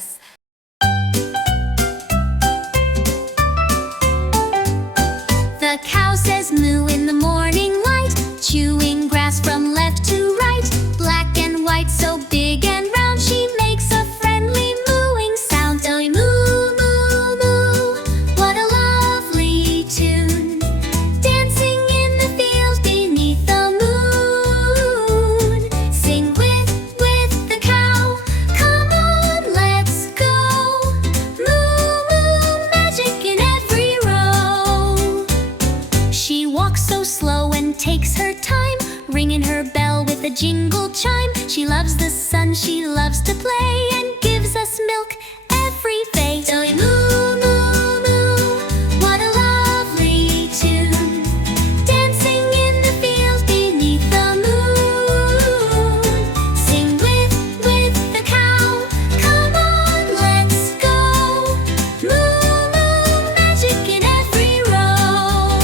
Toddlers. The cow says moo in the morning light, chewing grass from left to right. Black and white, so big and round, she makes a friendly mooing sound. Oh, moo, moo, moo, what a lovely tune, dancing in the field beneath the moon. Sing with the cow, come on, let's go. Moo, moo, magic in every row. She walks so slow and takes her time, ringing her bell with a jingle chime. She loves the sun, she loves to play, and gives us milk every day. Oh, moo, moo, moo, what a lovely tune, dancing in the field beneath the moon. Sing with the cow, come on, let's go. Moo, moo, magic in every row.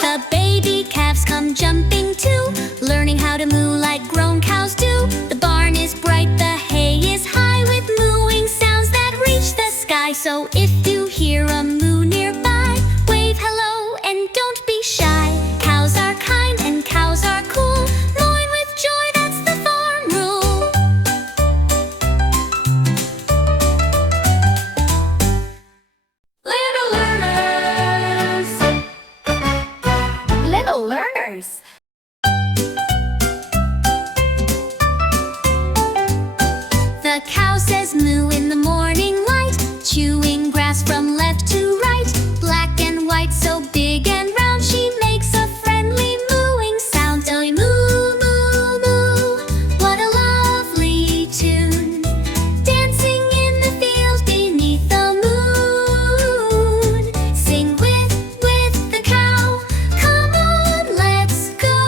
The baby calves come jumping too, learning how to moo like grown cows do. The barn is bright, the hay is high, with mooing sounds that reach the sky. So if you hear a moo nearby, wave hello and don't be shy. Cows are kind and cows are cool, mooing with joy, that's the farm rule. Little learners, little learners. The cow says moo in the morning light, chewing grass from left to right. Black and white, so big and round, she makes a friendly mooing sound. Oh, moo, moo, moo, what a lovely tune, dancing in the field beneath the moon. Sing with the cow, come on, let's go.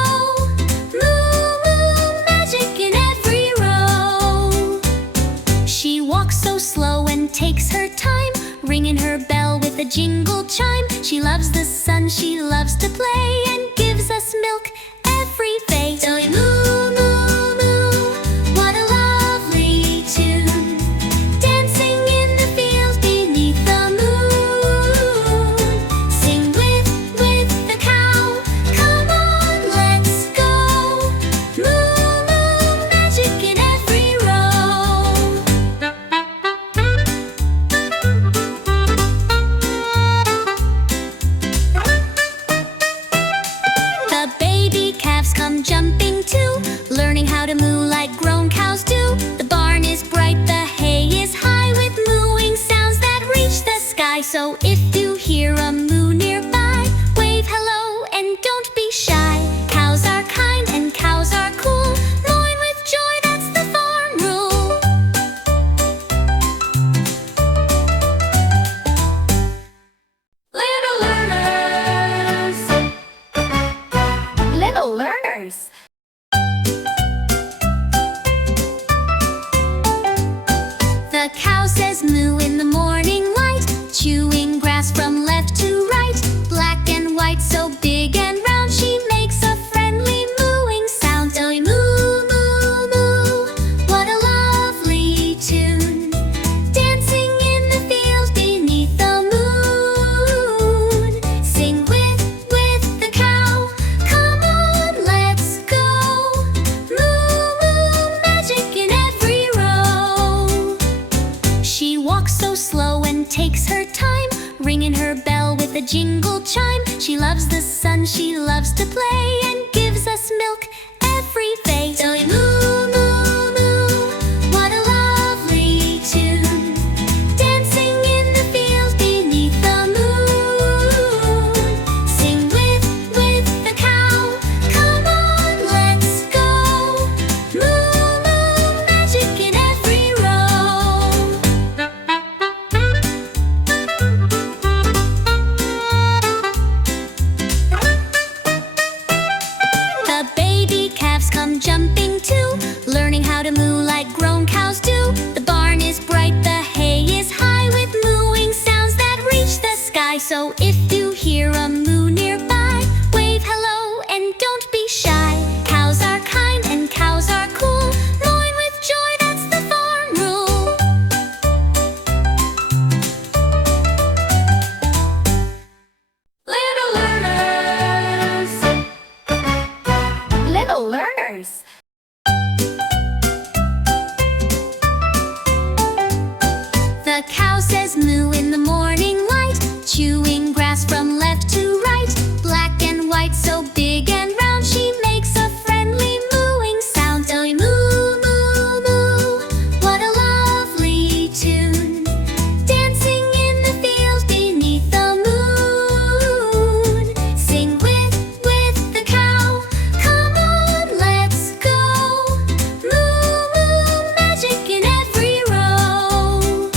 Moo, moo, magic in every row. She walks so slow and takes her time, ringing her bell with a jingle chime. She loves the sun, she loves to play, and gives us milk every day. Oh, moo, moo, moo, what a lovely tune, dancing in the field beneath the moon. Sing with the cow, come on, let's go. Moo, moo, magic in every row. The baby calves come jumping too, learning how to moo like grown cows do. The barn is bright, the hay is high, with mooing sounds that reach the sky. So if you hear a moo nearby, wave hello and don't be shy. Cows are kind and cows are cool, mooing with joy, that's the farm rule. Little learners, little learners. The cow says moo in the morning light, chewing grass from left to right. Black and white, so big and round, she makes a friendly mooing sound. Oh, moo, moo, moo, what a lovely tune, dancing in the field beneath the moon. Sing with the cow, come on, let's go. Moo, moo, magic in every row. She walks so slow and takes her time, ringing her bell with a jingle chime. She loves the sun, she loves to play, and gives us milk every day. Oh, moo, moo, moo, what a lovely tune, dancing in the field beneath the moon. Sing with the cow, come on, let's go. Moo, moo, magic in every row. The baby calves come jumping too, learning how to moo like grown cows do. The barn is bright, the hay is high, with mooing sounds that reach the sky. So if you hear a moo nearby, wave hello says moo in the morning light, chewing grass from left to right. Black and white, so big and round, she makes a friendly mooing sound. Oh, moo, moo, moo, what a lovely tune, dancing in the field beneath the moon. Sing with the cow, come on, let's go. Moo, moo, magic in every row.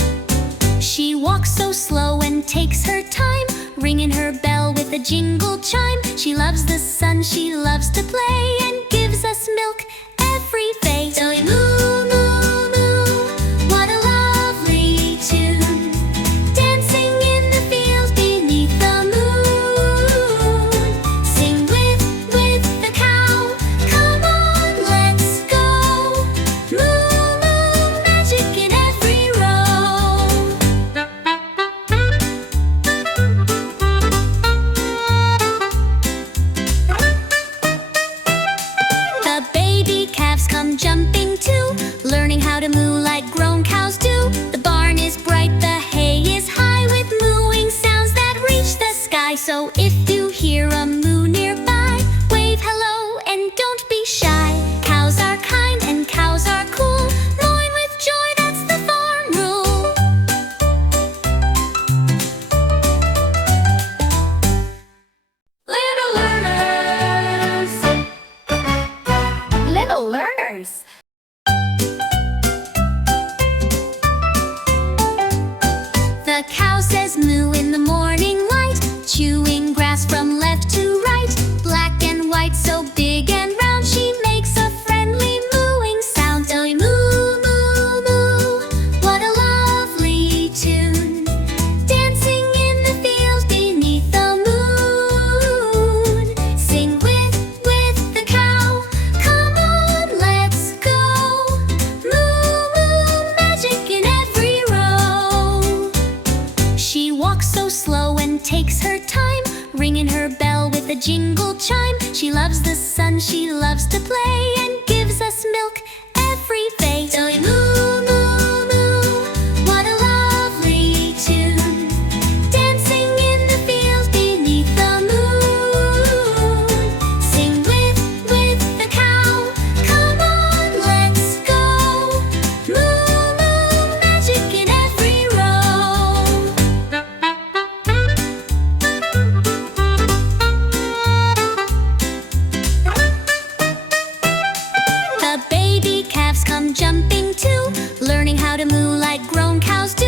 She walks so slow and takes her time, ringing her bell with a jingle chime. She loves the sun, she loves to play, and gives us milk every day. So moo, moo, moo, what a lovely tune, dancing in the field beneath the moon. Sing with the cow, come on, let's go. Moo, moo, magic in every row. The baby calves come jumping too, learning how to moo like grown cows do. The barn is bright, the hay is high, with mooing sounds that reach the sky. So if you hear a moo nearby, wave hello and don't be shy. Cows are kind and cows are cool, mooing with joy, that's the farm rule. Little learners, little learners. The cow says moo in the morning light, chewing grass from left to right. Black and white, so big and round, she makes a friendly mooing sound. Oh, moo, moo, moo, what a lovely tune, dancing in the field beneath the moon. Sing with the cow, come on, let's go. Moo, moo, magic in every row. She walks so slow and takes her time, ringing her bell with a jingle chime. She loves the sun, she loves to play, and gives us milk every day. So moo, moo, moo, what a lovely tune, dancing in the field beneath the moon. Sing with the cow, come on, let's go. Moo, moo, magic in every row. The baby calves come jumping too, learning how to moo like grown cows do.